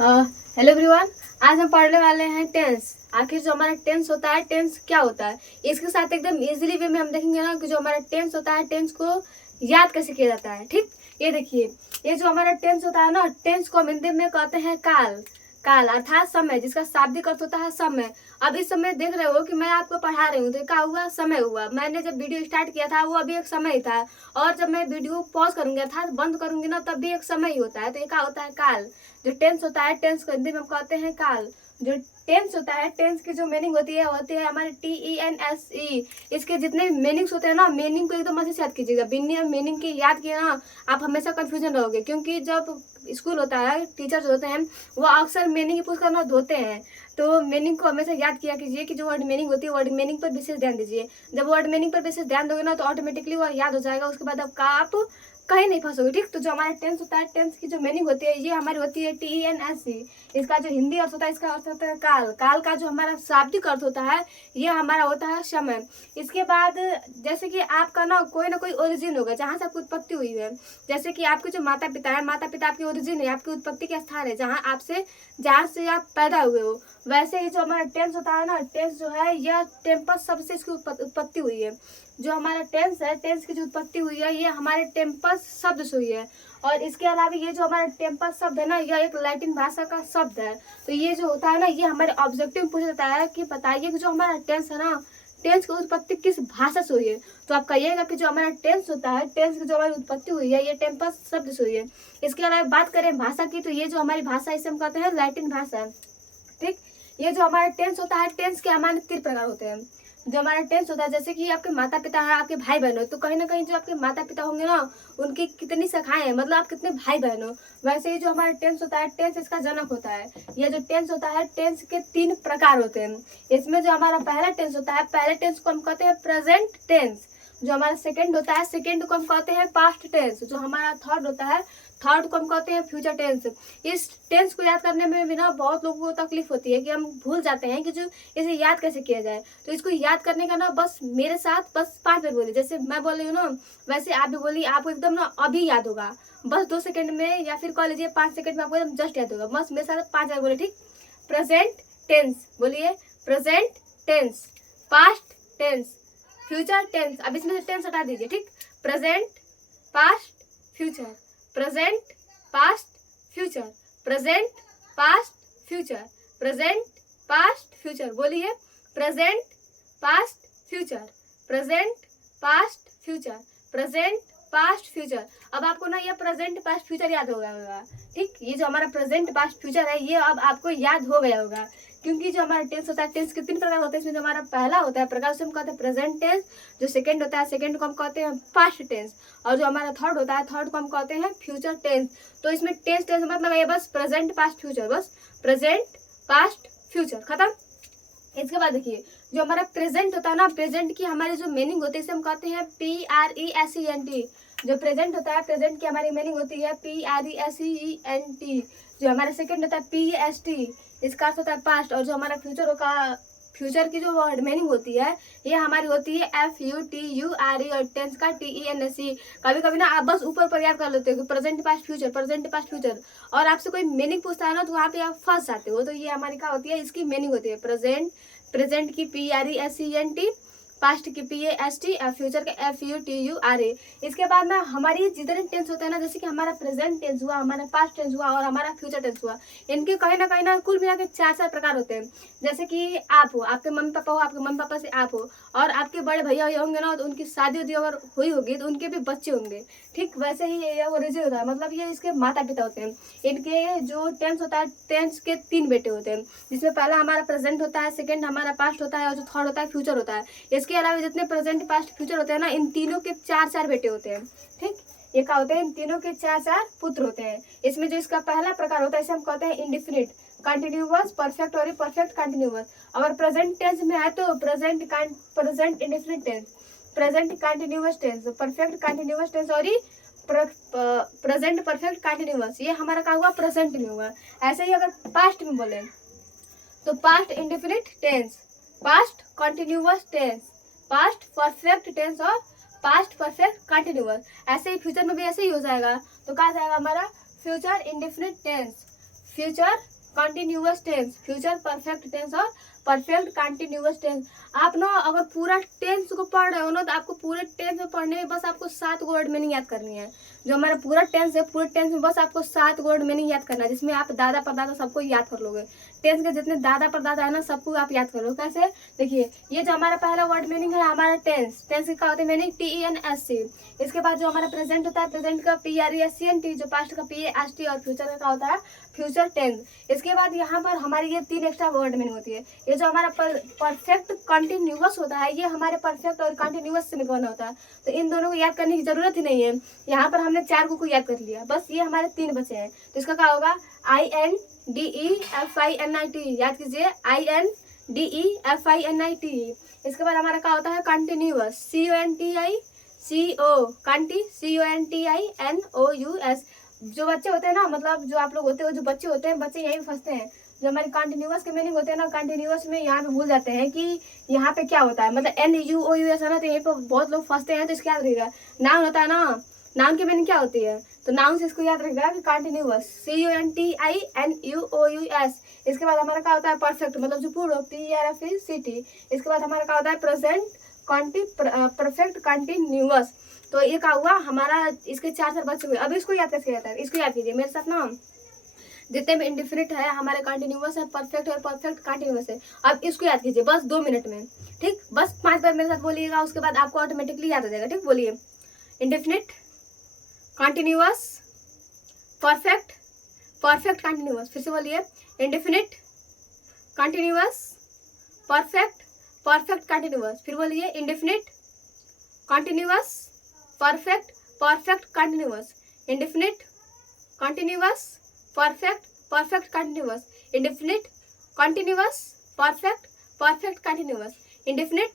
Hello everyone. आज हम पढ़ने वाले हैं टेंस। आखिर जो हमारा टेंस होता है, टेंस क्या होता है, इसके साथ एकदम इजीली वे में हम देखेंगे ना कि जो हमारा टेंस होता है, टेंस को याद कैसे किया जाता है। ठीक, ये देखिए, ये जो हमारा टेंस होता है ना, टेंस को हम हिंदी में कहते हैं काल। काल अर्थात समय, जिसका शाब्दिक अर्थ होता है समय। अब इस समय देख रहे हो कि मैं आपको पढ़ा रही हूँ, तो क्या हुआ, समय हुआ। मैंने जब वीडियो स्टार्ट किया था वो अभी एक समय ही था, और जब मैं वीडियो पॉज करूंगी अर्थात बंद करूंगी ना, तब भी एक समय ही होता है। तो ये क्या होता है, काल। जो टेंस होता है, टेंस को हिंदी में हम कहते हैं काल। जो टेंस होता है, टेंस की जो मीनिंग होती है हमारे TENSE। इसके जितने मीनिंग्स होते हैं ना, मीनिंग को एकदम अच्छे से याद कीजिएगा। बिना मीनिंग की याद किए ना, आप हमेशा कंफ्यूजन रहोगे, क्योंकि जब स्कूल होता है, टीचर जो होते हैं वो अक्सर मीनिंग पूछ कर ना धोते हैं। तो मीनिंग को हमेशा याद किया कीजिए कि जो वर्ड मीनिंग होती है, वर्ड मीनिंग पर विशेष ध्यान दीजिए। जब वर्ड मीनिंग पर विशेष ध्यान दोगे ना, तो ऑटोमेटिकली वो याद हो जाएगा। उसके बाद आप कहीं नहीं फंसोगे। ठीक, तो जो हमारा टेंस होता है, टेंस की जो मीनिंग होती है, ये हमारी होती है TENSE। इसका जो हिंदी अर्थ होता है, इसका अर्थ होता है काल। काल का जो हमारा शाब्दिक अर्थ होता है, ये हमारा होता है समय। इसके बाद जैसे कि आपका ना कोई ओरिजिन होगा, जहाँ से आपकी उत्पत्ति हुई है। जैसे कि आपके जो माता पिता है, माता पिता आपकी ओरिजिन है, आपकी उत्पत्ति का स्थान है, जहाँ से आप पैदा हुए हो। वैसे ही जो हमारा टेंस होता है ना, टेंस जो है यह टेम्पस शब्द से इसकी उत्पत्ति हुई है। जो हमारा टेंस है, टेंस की जो उत्पत्ति हुई है, ये हमारे टेम्पस शब्द से हुई है। और इसके अलावा ये जो हमारा टेम्पस शब्द है ना, यह एक लैटिन भाषा का शब्द है। तो ये जो होता है ना, ये हमारे ऑब्जेक्टिव में पूछा जाता है कि बताइए कि जो हमारा टेंस है ना, टेंस की उत्पत्ति किस भाषा से हुई है। तो आप कहिएगा कि जो हमारा टेंस होता है, टेंस की जो हमारी उत्पत्ति हुई है, ये टेम्पस शब्द से हुई है। इसके अलावा बात करें भाषा की, तो ये जो हमारी भाषा, इसे हम कहते हैं लैटिन भाषा। ठीक, ये जो हमारा टेंस होता है, टेंस के हमारे 3 प्रकार होते हैं। जो हमारा टेंस होता है, जैसे कि आपके माता पिता है, आपके भाई बहन हो, तो कहीं ना कहीं जो आपके माता पिता होंगे ना, उनकी कितनी शाखाएं हैं, मतलब आप कितने भाई बहन हो। वैसे ही जो हमारा टेंस होता है, टेंस इसका जनक होता है। यह जो टेंस होता है, टेंस के 3 प्रकार होते हैं। इसमें जो हमारा पहला टेंस होता है, पहले टेंस को हम कहते हैं प्रेजेंट टेंस। जो हमारा सेकंड होता है, सेकंड को हम कहते हैं पास्ट टेंस। जो हमारा थर्ड होता है, थर्ड को हम कहते हैं फ्यूचर टेंस। इस टेंस को याद करने में भी ना बहुत लोगों को तकलीफ होती है कि हम भूल जाते हैं कि जो इसे याद कैसे किया जाए। तो इसको याद करने का ना, बस मेरे साथ बस 5 बार बोलिए। जैसे मैं बोल रही हूँ ना, वैसे आप भी बोलिए। आपको एकदम ना अभी याद होगा, बस 2 सेकंड में, या फिर कह लीजिए 5 सेकंड में आपको एकदम जस्ट याद होगा। बस मेरे साथ 5 बार बोले। ठीक, प्रेजेंट टेंस बोलिए, present tense, past tense, future tense. अब इसमें से टेंस हटा दीजिए। ठीक, present, past, future, present, past, future, present, past, future, present, past, future. बोलिए, present, past, future, present, past, future, present, past, future. अब आपको ना ये प्रेजेंट पास्ट फ्यूचर याद हो गया होगा। ठीक, ये जो हमारा प्रेजेंट पास्ट फ्यूचर है, ये अब आपको याद हो गया होगा। क्योंकि जो हमारा टेंस होता है, टेंस के 3 प्रकार होते हैं। इसमें जो हमारा पहला होता है प्रकार, उसे हम कहते हैं प्रेजेंट टेंस। जो सेकंड होता है, सेकंड को हम कहते हैं पास्ट टेंस। और जो हमारा थर्ड होता है, थर्ड को हम कहते हैं फ्यूचर टेंस। तो इसमें टेंस टेंस मतलब ये बस प्रेजेंट पास्ट फ्यूचर, बस प्रेजेंट पास्ट फ्यूचर, खत्म। इसके बाद देखिए, जो हमारा प्रेजेंट होता है ना, प्रेजेंट की हमारी जो मीनिंग होती है, इसे हम कहते हैं PRESENT। जो प्रेजेंट होता है, प्रेजेंट की हमारी मीनिंग होती है PRESENT। जो हमारा सेकंड होता है PAST, इसका अर्थ होता है पास्ट। और जो हमारा फ्यूचर होगा, फ्यूचर की जो वर्ड मीनिंग होती है, ये हमारी होती है FUTURE। और टेंस का TENSE। कभी कभी ना आप बस ऊपर ऊपर याद कर लेते हो कि present past future, present past future, और आपसे कोई मीनिंग पूछता है ना, तो वहाँ पे आप फंस जाते हो। तो ये हमारी क्या होती है, इसकी मीनिंग होती है प्रेजेंट, प्रेजेंट की PRESENT, पास्ट की PAST, फ्यूचर के FUTURE। इसके बाद ना हमारी जितने टेंस होते हैं ना, जैसे कि हमारा प्रेजेंट टेंस हुआ, हमारा पास्ट टेंस हुआ, और हमारा फ्यूचर टेंस हुआ, इनके कहीं ना कुल मिला के 4 प्रकार होते हैं। जैसे कि आप हो, आपके मम्मी पापा हो, आपके मम्मी पापा से आप हो, और आपके बड़े भैया होंगे ना, तो उनकी शादी उदी अगर हुई होगी, तो उनके भी बच्चे होंगे। ठीक, वैसे ही ये ओरिजिन होता है, मतलब ये इसके माता पिता होते हैं। इनके जो टेंस होता है, टेंस के 3 बेटे होते हैं, जिसमें पहला हमारा प्रेजेंट होता है, सेकंड हमारा पास्ट होता है, और जो थर्ड होता है फ्यूचर होता है। इसके अलावा जितने प्रेजेंट पास्ट फ्यूचर होते हैं ना, इन तीनों के 4 बेटे होते हैं। ठीक, ये क्या होते हैं, इन तीनों के 4 पुत्र होते हैं। इसमें जो इसका पहला प्रकार होता है, इसे हम कहते हैं इंडिफिनिट, कंटिन्यूअस, परफेक्ट और परफेक्ट कंटिन्यूअस। अगर प्रेजेंट टेंस में है तो present indefinite tense, present continuous tense, perfect continuous tense, और प्रेजेंट परफेक्ट कंटिन्यूअस। ये हमारा क्या हुआ, प्रेजेंट में हुआ। ऐसे ही अगर पास्ट में बोले, तो past indefinite tense, past continuous tense, past perfect tense, और पास्ट परफेक्ट कंटिन्यूअस। ऐसे ही फ्यूचर में भी ऐसे ही हो जाएगा। तो क्या जाएगा हमारा, future indefinite tense, future continuous tense, future perfect tense और परफेक्ट कंटिन्यूअस टेंस। आप ना अगर पूरा टेंस को पढ़ रहे हो ना तो आपको पूरे टेंस में पढ़ने में बस आपको 7 वर्ड मीनिंग याद करनी है। जो हमारा पूरा टेंस है, पूरे टेंस में बस आपको 7 वर्ड मीनिंग याद करना है, जिसमें आप दादा परदादा सबको याद कर लोगे। टेंस के जितने दादा परदादा है ना सबको आप याद कर लो। कैसे? देखिए, ये जो हमारा पहला वर्ड मीनिंग है हमारा टेंस, टेंस का होता है मीनिंग TENSC। इसके बाद जो हमारा प्रेजेंट होता है, प्रेजेंट का PRESENT, जो पास्ट का PAST और फ्यूचर का होता है फ्यूचर टेंस। इसके बाद यहाँ पर हमारी ये 3 एक्स्ट्रा वर्ड मीनिंग होती है। ये जो हमारा परफेक्ट कंटिन्यूअस होता है, ये हमारे परफेक्ट और कंटिन्यूअस से निकलना होता है, तो इन दोनों को याद करने की जरूरत ही नहीं है। यहाँ पर हमने 4 को याद कर लिया, बस ये हमारे 3 बचे हैं। तो इसका क्या होगा? INDEFINIT, याद कीजिए, INDEFINIT। इसके बाद हमारा क्या होता है? Continuous, CONTINOUS। जो बच्चे होते हैं ना, मतलब जो आप लोग होते हो, जो बच्चे होते हैं, बच्चे यही फंसते हैं। जो हमारे कंटिन्यूअस के मीनिंग होते हैं ना, कंटिन्यूअस में यहाँ पे भूल जाते हैं कि यहाँ पे क्या होता है, मतलब NUOUS है ना, तो यहीं पे बहुत लोग फंसते हैं। तो इसका याद रहेगा, नाउन होता है ना, नाउन की मीनिंग क्या होती है, तो नाउन से इसको याद रखेगा कि कंटिन्यूअस, CONTINUOUS। इसके बाद हमारा क्या होता है? परफेक्ट, मतलब जो पूर्ण, PRFECT। इसके बाद हमारा क्या होता है? Present perfect continuous. तो ये क्या हुआ हमारा? इसके 4 बच्चे हुए। अब इसको याद कैसे आता है? इसको याद कीजिए मेरे साथ ना, जितने भी इंडिफिनिट है हमारे कंटिन्यूअस है, परफेक्ट और परफेक्ट कंटिन्यूअस है। अब इसको याद कीजिए बस 2 मिनट में, ठीक? बस 5 बार मेरे साथ बोलिएगा, उसके बाद आपको ऑटोमेटिकली याद आ जाएगा, ठीक? बोलिए, indefinite, continuous, perfect, perfect continuous. फिर से बोलिए, indefinite, continuous, perfect, perfect continuous. फिर बोलिए, indefinite, continuous, perfect, perfect continuous. Indefinite, continuous, perfect, perfect continuous. Indefinite, continuous, perfect, perfect continuous. Indefinite,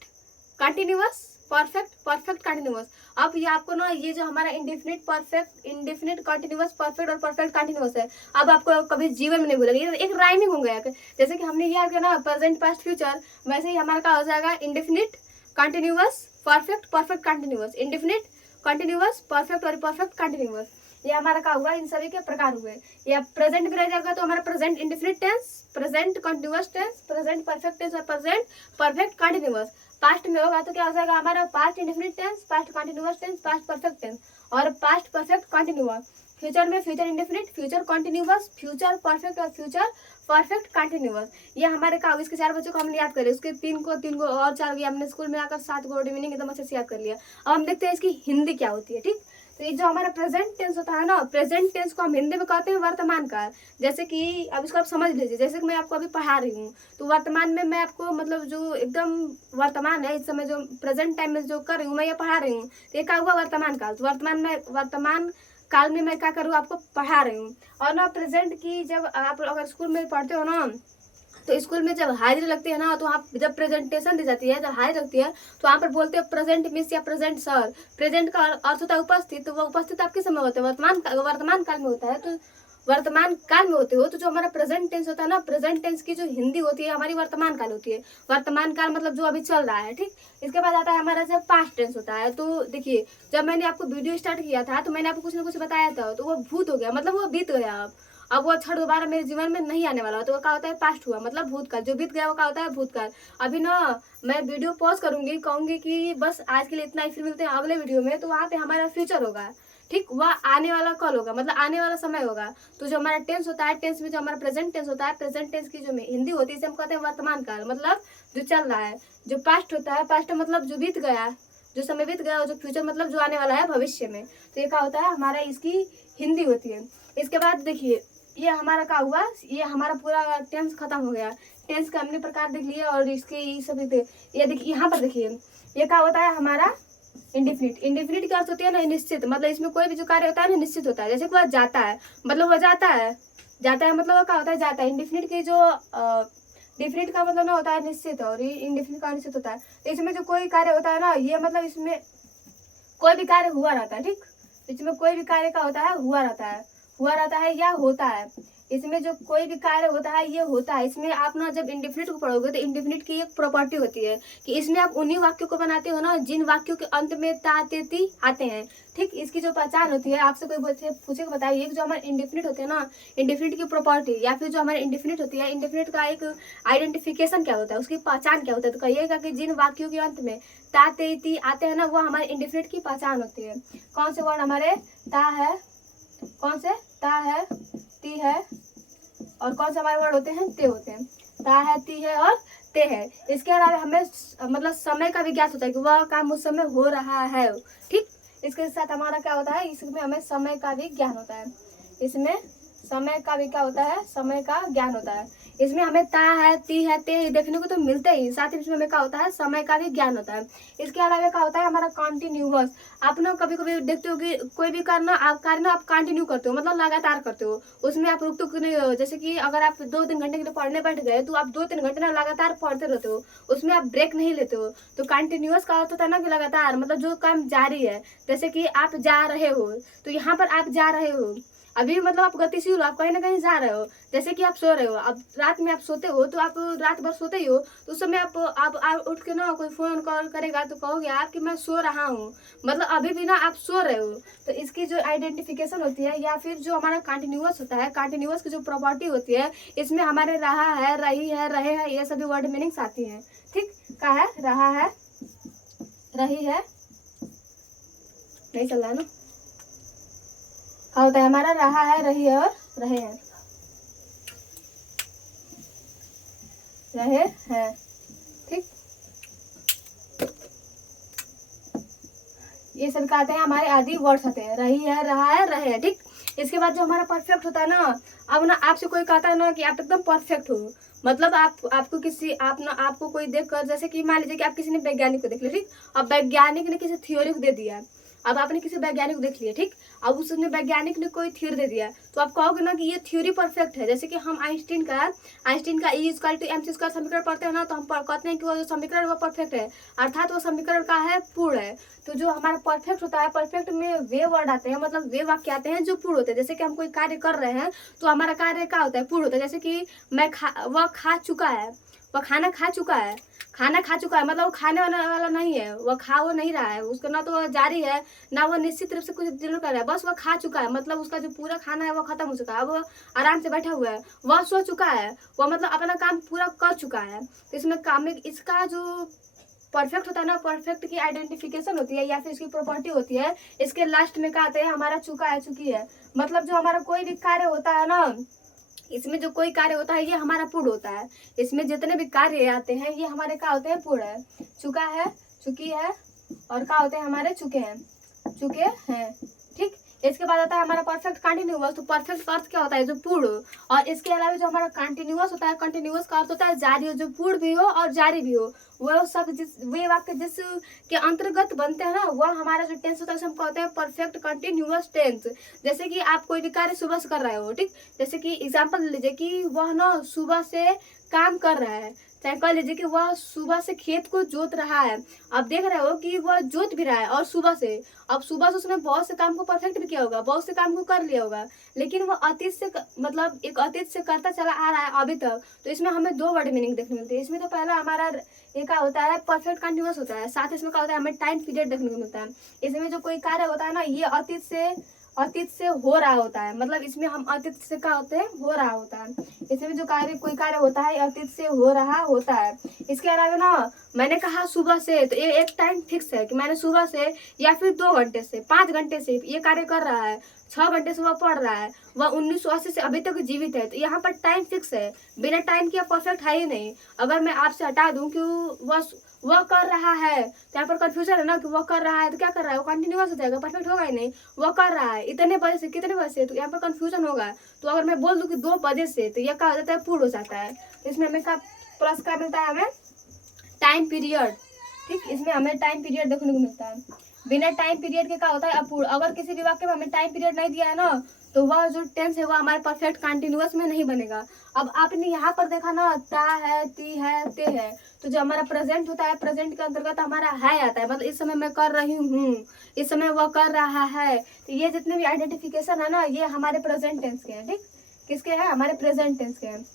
continuous, perfect, perfect continuous. अब ये आपको ना, ये जो हमारा indefinite, perfect, indefinite, continuous, perfect और परफेक्ट कंटिन्यूअस है, अब आपको कभी जीवन में नहीं भूलेगा। ये एक राइमिंग हो गया। जैसे कि हमने याद किया ना प्रेजेंट पास्ट फ्यूचर, वैसे ही हमारा क्या हो जाएगा? Indefinite, continuous, perfect, perfect continuous. Indefinite, continuous, perfect और परफेक्ट कंटिन्यूअस। ये हमारा क्या हुआ? इन सभी के प्रकार हुए। या प्रेजेंट में रह जाएगा तो हमारा present indefinite tense, present continuous tense, present perfect tense और प्रेजेंट परफेक्ट कंटिन्यूअस। पास्ट में होगा तो क्या हो जाएगा हमारा? Past indefinite tense, past continuous tense, past perfect tense और पास्ट परफेक्ट कंटिन्यूअस। फ्यूचर में future indefinite, future continuous, future perfect और फ्यूचर परफेक्ट कंटिन्यूअस। ये हमारे का इसके 4 बच्चों को हमने याद करे, उसके 3 को और 4 हमने स्कूल में आकर 7 वर्ड मीनिंग एकदम अच्छे से याद कर लिया। अब हम देखते हैं इसकी हिंदी क्या होती है, ठीक? तो ये जो हमारा प्रेजेंट टेंस होता है ना, प्रेजेंट टेंस को हम हिंदी में कहते हैं वर्तमान काल। जैसे कि अब इसको आप समझ लीजिए, जैसे कि मैं आपको अभी पढ़ा रही हूँ, तो वर्तमान में मैं आपको मतलब जो एकदम वर्तमान है, इस समय जो प्रेजेंट टाइम में जो कर रही हूँ मैं, ये पढ़ा रही हूँ, तो ये क्या हुआ? वर्तमान काल। तो वर्तमान काल में मैं क्या करूँ? आपको पढ़ा रही हूँ। और ना प्रेजेंट की जब आप अगर स्कूल में पढ़ते हो ना, तो स्कूल में जब हाजिरी लगती है ना, तो आप जब प्रेजेंटेशन दी जाती है, जब हाजिरी लगती है, तो वहाँ पर बोलते हैं प्रेजेंट मिस या प्रेजेंट सर। प्रेजेंट का अर्थ होता है उपस्थित, तो वो उपस्थित आप किस समय होते हैं? वर्तमान काल में होता है। तो वर्तमान काल में होते हो, तो जो हमारा प्रेजेंट टेंस होता है ना, प्रेजेंट टेंस की जो हिंदी होती है हमारी वर्तमान काल होती है। वर्तमान काल मतलब जो अभी चल रहा है, ठीक? इसके बाद आता है हमारा जब पास्ट टेंस होता है। तो देखिए, जब मैंने आपको वीडियो स्टार्ट किया था तो मैंने आपको कुछ ना कुछ बताया था, तो वो भूत हो गया, मतलब वो बीत गया। अब वो क्षण दोबारा मेरे जीवन में नहीं आने वाला, तो वो क्या होता है? पास्ट हुआ, मतलब भूतकाल। जो बीत गया वो क्या होता है? भूतकाल। अभी ना मैं वीडियो पॉज करूंगी, कहूंगी कि बस आज के लिए इतना ही, फिर मिलते हैं अगले वीडियो में। तो वहाँ पे हमारा फ्यूचर होगा, ठीक? वह आने वाला कल होगा, मतलब आने वाला समय होगा। तो जो हमारा टेंस होता है, टेंस में जो हमारा प्रेजेंट टेंस होता है, प्रेजेंट टेंस की जो हिंदी होती है इसे हम कहते हैं वर्तमान काल, मतलब जो चल रहा है। जो पास्ट होता है, पास्ट मतलब जो बीत गया, जो समय बीत गया, और जो फ्यूचर मतलब जो आने वाला है भविष्य में। तो ये क्या होता है? हमारा इसकी हिंदी होती है। इसके बाद देखिए, ये हमारा क्या हुआ? ये हमारा पूरा टेंस खत्म हो गया। टेंस का हमने प्रकार देख लिया और इसके ये सब ये देखिए, यहाँ पर देखिए, ये क्या होता है हमारा? इंडिफिनिट। इंडिफिनिट का अर्थ होती है ना निश्चित, मतलब इसमें कोई भी जो कार्य होता है ना निश्चित होता है। जैसे कि वह जाता है, मतलब वह जाता है, जाता है मतलब वह क्या होता है? जाता है। इंडिफिनिट की जो डिफिनिट का मतलब ना होता है निश्चित, और इंडिफिनिट का निश्चित होता है। तो इसमें जो कोई कार्य होता है ना, ये मतलब इसमें कोई भी कार्य हुआ रहता है, ठीक? इसमें कोई भी कार्य का होता है हुआ रहता है, हुआ रहता है या होता है। इसमें जो कोई भी कार्य होता है ये होता है। इसमें आप ना जब इंडेफिनिट को पढ़ोगे तो इंडेफिनिट की एक प्रॉपर्टी होती है कि इसमें आप उन्हीं वाक्यों को बनाते हो ना जिन वाक्यों के अंत में ता ते ती आते हैं। ठीक, इसकी जो पहचान होती है, आपसे कोई पूछे कि बताइए जो हमारे इंडेफिनिट होते हैं ना, इंडेफिनिट की प्रॉपर्टी या फिर जो हमारे इंडेफिनिट होती है, इंडेफिनिट का एक आइडेंटिफिकेशन क्या होता है, उसकी पहचान क्या होता है, तो कहिएगा कि जिन वाक्यों के अंत में ता ते ती आते हैं ना वो हमारे इंडेफिनिट की पहचान होती है। कौन से वर्ड हमारे ता है, कौन से ता है, ती है, और कौन से हमारे वर्ड होते हैं ते होते हैं। ता है, ती है और ते है। इसके अलावा हमें मतलब समय का भी ज्ञात होता है कि वह काम उस समय हो रहा है। ठीक, इसके साथ हमारा क्या होता है, इसमें हमें समय का भी ज्ञान होता है। इसमें समय का भी क्या होता है, समय का ज्ञान होता है। इसमें हमें ता है, ती है, ते है देखने को तो मिलते ही, साथ ही इसमें हमें क्या होता है, समय का भी ज्ञान होता है। इसके अलावा क्या होता है हमारा कॉन्टिन्यूअस। आप ना कभी कभी देखते हो कि कोई भी करना आप कार्य ना आप कंटिन्यू करते हो, मतलब लगातार करते हो, उसमें आप रुक टुक नहीं हो। जैसे कि अगर आप 2-3 घंटे के लिए पढ़ने बैठ गए तो आप 2-3 घंटे ना लगातार पढ़ते रहते हो, उसमें आप ब्रेक नहीं लेते हो। तो कंटिन्यूअस का अर्थ होता है ना कि लगातार, मतलब जो काम जारी है। जैसे कि आप जा रहे हो, तो यहाँ पर आप जा रहे हो, अभी मतलब आप गतिशील हो, आप कहीं ना कहीं जा रहे हो। जैसे कि आप सो रहे हो, अब रात में आप सोते हो तो आप रात भर सोते ही हो, तो उस समय आप उठ के ना कोई फोन कॉल करेगा तो कहोगे आप कि मैं सो रहा हूँ, मतलब अभी भी ना आप सो रहे हो। तो इसकी जो आइडेंटिफिकेशन होती है या फिर जो हमारा कंटिन्यूअस होता है, कंटिन्यूअस की जो प्रॉपर्टी होती है, इसमें हमारे रहा है, रही है, रहे हैं, ये सभी वर्ड मीनिंग्स आती हैं। ठीक, क्या है, रहा है, रही है, नहीं चल रहा है ना, क्या होता है हमारा रहा है, रही है और रहे हैं, रहे हैं। ठीक, ये सब कहते हैं हमारे आदि वर्ड्स होते हैं, रही है, रहा है, रहे हैं। ठीक, इसके बाद जो हमारा परफेक्ट होता है ना, अब ना आपसे कोई कहता है ना कि आप एकदम परफेक्ट हो, मतलब आपको किसी आप ना आपको कोई देखकर, जैसे कि मान लीजिए कि आप किसी ने वैज्ञानिक को देख लिया। ठीक, अब वैज्ञानिक ने किसी थ्योरी को दे दिया, अब आपने किसी वैज्ञानिक को देख लिया। ठीक, अब उसने वैज्ञानिक ने कोई थ्योरी दे दिया, तो आप कहोगे ना कि ये थ्योरी परफेक्ट है। जैसे कि हम आइंस्टीन का E=mc² समीकरण पढ़ते हैं ना, तो हम कहते हैं कि वो जो समीकरण वो परफेक्ट है, अर्थात वो समीकरण का है, पूर्ण है। तो जो हमारा परफेक्ट होता है, परफेक्ट में वे वर्ड आते हैं, मतलब वे वाक्य आते हैं जो पूर्ण होते हैं। जैसे कि हम कोई कार्य कर रहे हैं तो हमारा कार्य क्या होता है, पूर्ण होता है। जैसे कि वह खा चुका है, वह खाना खा चुका है, खाना खा चुका है, मतलब वो खाने वाला नहीं है, वह खा वो नहीं रहा है, उसका ना तो वह जारी है ना वो निश्चित रूप से कुछ डिलीवर कर रहा है, बस वह खा चुका है, मतलब उसका जो पूरा खाना है वो खत्म हो चुका है, अब वो आराम से बैठा हुआ है। वह सो चुका है, वह मतलब अपना काम पूरा कर चुका है। तो इसमें काम में इसका जो परफेक्ट होता है ना, परफेक्ट की आइडेंटिफिकेशन होती है या फिर इसकी प्रॉपर्टी होती है, इसके लास्ट में क्या आते हैं हमारा चुका है, चुकी है। मतलब जो हमारा कोई भी कार्य होता है ना, इसमें जो कोई कार्य होता है ये हमारा पूर्ण होता है। इसमें जितने भी कार्य आते हैं ये हमारे क्या होते हैं, पूर्ण है। चुका है, चुकी है, और क्या होते हैं हमारे चुके हैं, चुके हैं। ठीक, इसके बाद आता है हमारा परफेक्ट कंटिन्यूअस। तो परफेक्ट का अर्थ क्या होता है, जो पूर्ण। और इसके अलावा जो हमारा कंटिन्यूअस होता है, कंटिन्यूअस का अर्थ होता है जारी हो, जो पूर्ण भी हो और जारी भी हो। वो सब वे वाक्य जिस के अंतर्गत बनते हैं ना, वह हमारा जो टेंस होता है उसे हम कहते हैं परफेक्ट कंटिन्यूअस टेंस। जैसे कि आप कोई भी कार्य सुबह से कर रहे हो। ठीक, जैसे कि एग्जाम्पल लीजिए कि वह ना सुबह से काम कर रहा है, चाहे कह लीजिए कि वह सुबह से खेत को जोत रहा है। आप देख रहे हो कि वह जोत भी रहा है और सुबह से, अब सुबह से उसने बहुत से काम को परफेक्ट भी किया होगा, बहुत से काम को कर लिया होगा, लेकिन वह अतीत से मतलब एक अतीत से करता चला आ रहा है अभी तक। तो इसमें हमें दो वर्ड मीनिंग देखने मिलते हैं। इसमें तो पहला हमारा ये क्या होता है, परफेक्ट कंटिन्यूअस होता है, साथ इसमें क्या होता है हमें टाइम पीरियड देखने को मिलता है। इसमें जो कोई कार्य होता है ना ये अतीत से हो रहा होता है, मतलब इसमें हम अतीत से क्या होते हैं, हो रहा होता है। इसमें जो कोई कार्य होता है अतीत से हो रहा होता है। इसके अलावा ना मैंने कहा सुबह से, तो ये एक टाइम फिक्स है कि मैंने सुबह से या फिर 2 घंटे से 5 घंटे से ये कार्य कर रहा है, 6 घंटे से वह पढ़ रहा है, वह 1980 से अभी तक जीवित है। तो यहाँ पर टाइम फिक्स है, बिना टाइम के परफेक्ट है ही नहीं। अगर मैं आपसे हटा दूं कि वह कर रहा है, तो यहाँ पर कंफ्यूजन है ना कि वह कर रहा है तो क्या कर रहा है, वो कंटिन्यूअस हो जाएगा, परफेक्ट होगा ही नहीं। वह कर रहा है इतने बजे से कितने बजे से, तो यहाँ पर कंफ्यूजन होगा। तो अगर मैं बोल दूं कि 2 बजे से, तो यह क्या हो जाता है, पूर्ण हो जाता है। तो इसमें हमें क्या प्लस क्या मिलता है, हमें टाइम पीरियड। ठीक, इसमें हमें टाइम पीरियड देखने को मिलता है। बिना टाइम पीरियड के क्या होता है, अपूर्ण। अगर किसी भी वाक्य में हमें टाइम पीरियड नहीं दिया है ना, तो वह जो टेंस है वह हमारे परफेक्ट कंटिन्यूअस में नहीं बनेगा। अब आपने यहाँ पर देखा ना, ता है, ती है, ते है, तो जो हमारा प्रेजेंट होता है, प्रेजेंट के अंतर्गत हमारा है आता है, मतलब इस समय मैं कर रही हूँ, इस समय वह कर रहा है। तो ये जितने भी आइडेंटिफिकेशन है ना, ये हमारे प्रेजेंट टेंस के हैं। ठीक, किसके हैं, हमारे प्रेजेंट टेंस के हैं।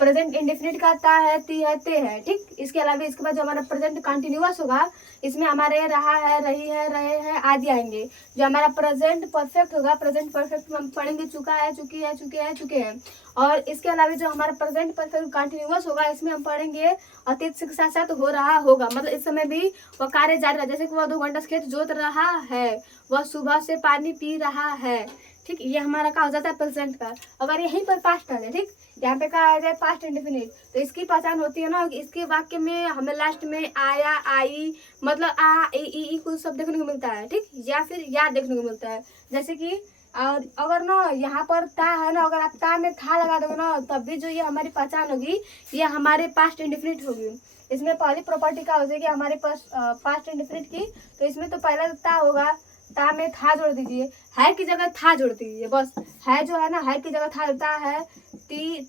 प्रेजेंट इंडेफिनिट का ता है, ती है, ते है, ठीक। इसके अलावा इसके बाद जो हमारा प्रेजेंट कंटिन्यूअस होगा, इसमें हमारे रहा है, रही है, रहे हैं आदि आएंगे। जो हमारा प्रेजेंट परफेक्ट होगा, प्रेजेंट परफेक्ट में हम पढ़ेंगे चुका है, चुकी है, चुके हैं, चुके हैं। और इसके अलावा जो हमारा प्रेजेंट परफेक्ट कंटिन्यूअस होगा, इसमें हम पढ़ेंगे अतीत के साथ साथ हो रहा होगा, मतलब इस समय भी वह कार्य जारी रहा, जैसे कि वह 2 घंटा खेत जोत रहा है, वह सुबह से पानी पी रहा है, ठीक। ये हमारा क्या हो जाता है, प्रेजेंट का। अगर यहीं पर पास्ट आ जाए, ठीक, यहाँ पे क्या आ जाए, पास्ट इंडेफिनिट, तो इसकी पहचान होती है ना, इसके वाक्य में हमें लास्ट में आया, आई, मतलब आ, ई कुछ सब देखने को मिलता है, ठीक, या फिर या देखने को मिलता है। जैसे कि और अगर ना यहाँ पर ता है ना, अगर आप ता में था लगा दोगे ना, तब भी जो ये हमारी पहचान होगी, ये हमारे पास्ट इंडेफिनिट होगी। इसमें पहली प्रॉपर्टी क्या हो जाएगी, हमारे पास पास्ट इंडेफिनिट की, तो इसमें तो पहला ता होगा, ता में था जोड़ दीजिए, है की जगह था जोड़ दीजिए, बस। है जो है ना, है की जगह था होता है, ती,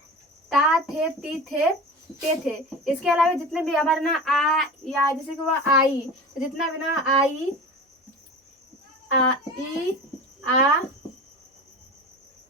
ता, थे, ती, थे, ते थे। इसके अलावा जितने भी हमारे ना आ, या जैसे कि वह आई, तो जितना भी ना आई, आ, ई, आ,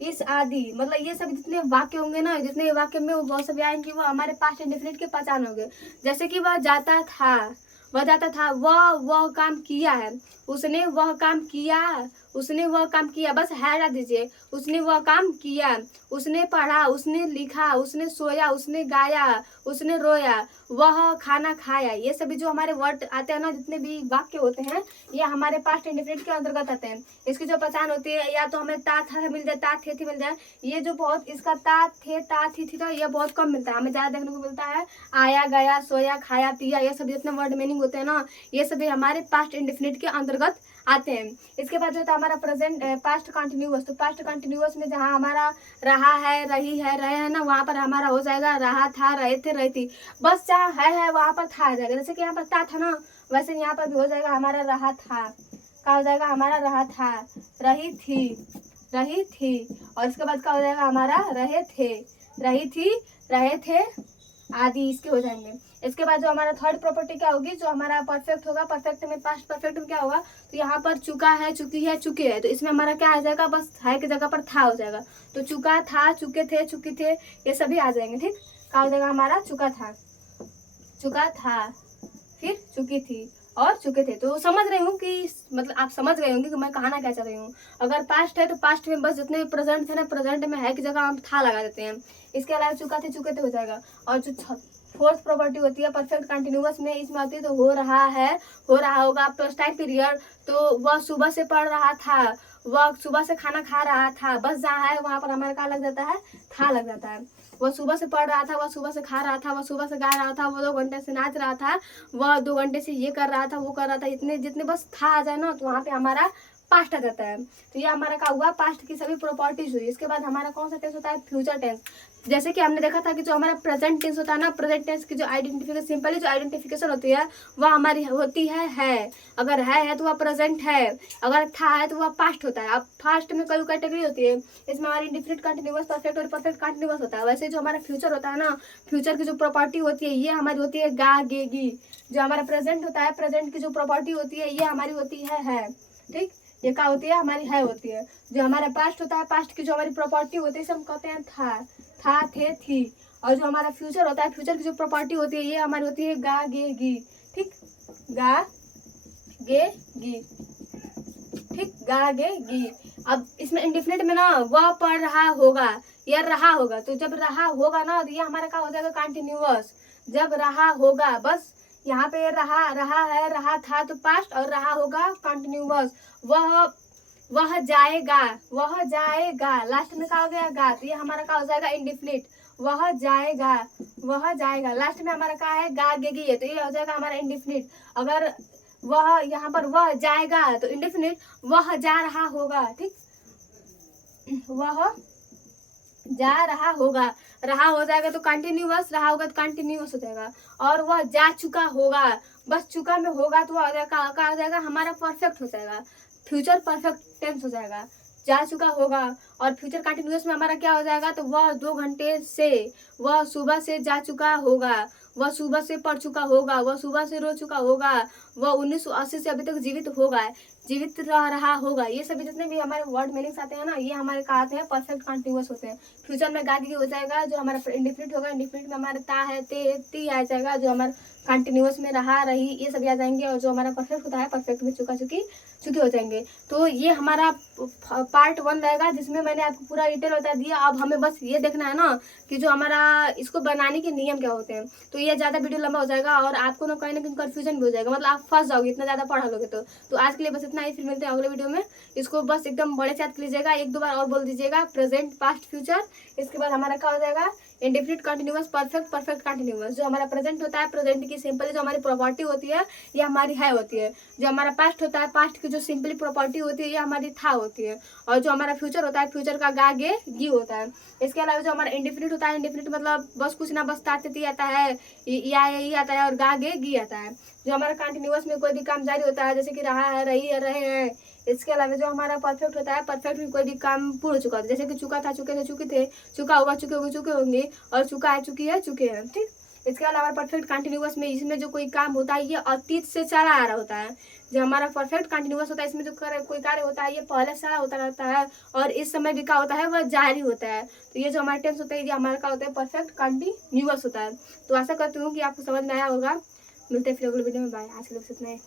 इस आदि, मतलब ये सब जितने वाक्य होंगे ना, जितने वाक्य में वो सब आएंगे, वो हमारे पास्ट इंडेफिनिट के पहचान होंगे। जैसे कि वह जाता था, वह जाता था, वह काम किया है, उसने वह काम किया, उसने वह काम किया, बस है हटा दीजिए, उसने वह काम किया, उसने पढ़ा, उसने लिखा, उसने सोया, उसने गाया, उसने रोया, वह खाना खाया। ये सभी जो हमारे वर्ड आते हैं ना, जितने भी वाक्य होते हैं, ये हमारे पास्ट इंडेफिनिट के अंतर्गत आते हैं। इसकी जो पहचान होती है, या तो हमें ता था मिल जाए, ता थे थी मिल जाए, ये जो बहुत इसका ता थे, ता थी तो ये बहुत कम मिलता है, हमें ज्यादा देखने को मिलता है आया, गया, सोया, खाया, पिया, ये सब जितने वर्ड मीनिंग होते हैं ना, ये सभी हमारे पास्ट इंडेफिनिट के अंतर्गत आते हैं। इसके बाद जो होता है हमारा प्रेजेंट पास्ट कंटिन्यूअस, तो पास्ट कंटिन्यूअस में जहाँ हमारा रहा है, रही है, रहे हैं ना, वहाँ पर हमारा हो जाएगा रहा था, रहे थे, रही थी, बस जहाँ है वहाँ पर था आ जाएगा। जैसे कि यहाँ पर था ना, वैसे यहाँ पर भी हो जाएगा हमारा रहा था, क्या हो जाएगा हमारा रहा था, रही थी, और इसके बाद क्या हो जाएगा हमारा रहे थे, रही थी, रहे थे आदि, इसके हो जाएंगे। इसके बाद जो हमारा थर्ड प्रॉपर्टी क्या होगी, जो हमारा परफेक्ट होगा, परफेक्ट में पास्ट परफेक्ट में क्या होगा, तो यहाँ पर चुका है, चुकी है, चुके हैं, तो इसमें हमारा क्या आ जाएगा, बस है की जगह पर था हो जाएगा, तो चुका था, चुके थे, चुकी थे, ये सभी आ जाएंगे, ठीक। क्या हो जाएगा हमारा चुका था, फिर चुकी थी और चुके थे। तो समझ रही हूँ कि मतलब आप समझ गए होंगे कि मैं कहना क्या चाह रही हूँ। अगर पास्ट है तो पास्ट में बस जितने भी प्रेजेंट थे ना, प्रेजेंट में है की जगह हम था लगा देते हैं। इसके अलावा चुका थे, चुके थे हो जाएगा। और जो फोर्थ प्रॉपर्टी होती है परफेक्ट कंटिन्यूअस में, इसमें आती है तो हो रहा है, हो रहा होगा प्लस टाइम पीरियड, तो वह सुबह से पढ़ रहा था, वह सुबह से खाना खा रहा था, बस जहाँ है वहाँ पर हमारा क्या लग जाता है, था लग जाता है। वह सुबह से पढ़ रहा था, वह सुबह से खा रहा था, वह सुबह से गा रहा था, वह 2 घंटे से नाच रहा था, वह 2 घंटे से ये कर रहा था, वो कर रहा था, इतने जितने बस था आ जाए ना, तो वहाँ पे हमारा पास्ट आ जाता है। तो ये हमारा क्या हुआ, पास्ट की सभी प्रॉपर्टीज हुई। इसके बाद हमारा कौन सा टेंस होता है, फ्यूचर टेंस। जैसे कि हमने देखा था कि जो हमारा प्रेजेंट टेंस होता है ना, प्रेजेंट टेंस की जो आइडेंटिफिकेशन, सिंपली जो आइडेंटिफिकेशन होती है वह हमारी होती है। अगर है तो वह प्रेजेंट है, अगर था है तो वह पास्ट होता है। अब पास्ट में कई कैटेगरी होती है, इसमें हमारी इंडेफिनिट, कंटिन्यूअस, परफेक्ट और परफेक्ट कंटिन्यूअस होता है। वैसे जो हमारा फ्यूचर होता है ना, फ्यूचर की जो प्रॉपर्टी होती है ये हमारी होती है गा, गे, गी। जो हमारा प्रेजेंट होता है, प्रेजेंट की जो प्रॉपर्टी होती है ये हमारी होती है, ठीक। ये क्या होती है, हमारी है होती है। जो हमारा पास्ट होता है, पास्ट की जो हमारी प्रॉपर्टी होती है इसे हम कहते हैं था, थे, थी। और जो हमारा फ्यूचर होता है, फ्यूचर की जो प्रॉपर्टी होती है ये हमारी होती है गा, गे, गी, ठीक। गा, गे, गी, ठीक, गा, गे, गी। अब इसमें इंडेफिनिट में ना वह पढ़ रहा होगा या रहा होगा, तो जब रहा होगा ना तो ये हमारा क्या हो जाएगा, कंटिन्यूअस। जब रहा होगा, बस यहाँ पे रहा है, रहा था तो पास्ट, और रहा होगा कंटिन्यूअस। वह जाएगा, लास्ट में क्या हो गया, गा, तो ये हमारा क्या हो जाएगा, इंडेफिनिट। वह जाएगा, लास्ट में हमारा क्या है, गा, गे, गी है, तो ये हो जाएगा हमारा इंडेफिनिट। अगर वह यहाँ पर वह जाएगा तो इंडेफिनिट, वह जा रहा होगा, ठीक। वह जा रहा होगा, रहा हो जाएगा तो कंटिन्यूअस, रहा होगा तो कंटिन्यूअस हो जाएगा। और वह जा चुका होगा, बस चुका में होगा तो आ जाएगा हमारा परफेक्ट हो जाएगा, फ्यूचर परफेक्ट टेंस हो जाएगा। जा चुका होगा और फ्यूचर कंटिन्यूअस में हमारा क्या हो जाएगा, तो वह 2 घंटे से, वह सुबह से जा चुका होगा, वह सुबह से पढ़ चुका होगा, वह सुबह से रो चुका होगा, वह 1980 से अभी तक जीवित रह रहा होगा। ये सभी जितने भी हमारे वर्ड मीनिंग्स आते हैं ना, ये हमारे क्या आते हैं, परफेक्ट कंटिन्यूअस होते हैं। फ्यूचर में गा गी हो जाएगा, जो हमारा इंडिफिनिट होगा, इंडिफिनिट में हमारा ता है, ते ती आ जाएगा, जो हमारा कंटिन्यूअस में रहा रही, ये सभी आ जाएंगे। और जो हमारा परफेक्ट होता है, परफेक्ट में चुका चुकी चुके हो जाएंगे। तो ये हमारा पार्ट 1 रहेगा, जिसमें मैंने आपको पूरा डिटेल बता दिया। अब हमें बस ये देखना है ना कि जो हमारा इसको बनाने के नियम क्या होते हैं। तो ये ज़्यादा वीडियो लंबा हो जाएगा और आपको ना कहीं कंफ्यूजन भी हो जाएगा, मतलब आप फंस जाओगे इतना ज़्यादा पढ़ा लोगे। तो आज के लिए बस इतना ही, फिर मिलते हैं अगले वीडियो में। इसको बस एकदम बड़े से याद कर लीजिएगा, 1-2 बार और बोल दीजिएगा, प्रेजेंट, पास्ट, फ्यूचर। इसके बाद हमारा क्या हो जाएगा, indefinite continuous, perfect, perfect continuous. जो हमारा प्रेजेंट होता है, प्रेजेंट की सिंपली जो हमारी प्रॉपर्टी होती है, ये हमारी है होती है। जो हमारा पास्ट होता है, पास्ट की जो सिंपली प्रॉपर्टी होती है, ये हमारी था होती है। और जो हमारा फ्यूचर होता है, फ्यूचर का गा गे गी होता है। इसके अलावा जो हमारा इंडेफिनिट होता है, इंडेफिनिट मतलब बस कुछ ना, बस ताते आता है, या ये आता है, और गा गे गी आता है। जो हमारा कंटिन्यूअस में कोई भी काम जारी होता है, जैसे कि रहा है, रही है, रहे हैं। इसके अलावा जो हमारा परफेक्ट होता है, परफेक्ट में कोई भी काम पूर्ण चुका होता है, जैसे कि चुका था, चुके थे, चुके थे, चुका होगा, चुके होंगे, चुके होंगे, और चुका है, चुकी है, चुके हैं। ठीक। इसके अलावा परफेक्ट कंटिन्यूअस में, इसमें जो कोई काम होता है, ये अतीत से चला आ रहा होता है। जो हमारा परफेक्ट कंटिन्यूअस होता है, इसमें जो कोई कार्य होता है, ये पहले से होता रहता है, और इस समय भी क्या होता है, वह जारी होता है। तो ये जो हमारा टेंस होता है, ये हमारा क्या होता है, परफेक्ट कंटिन्यूअस होता है। तो आशा करती हूँ कि आपको समझ में आया होगा। मिलते हैं फिर अगले वीडियो में। बाय। आज के लिए इतना ही।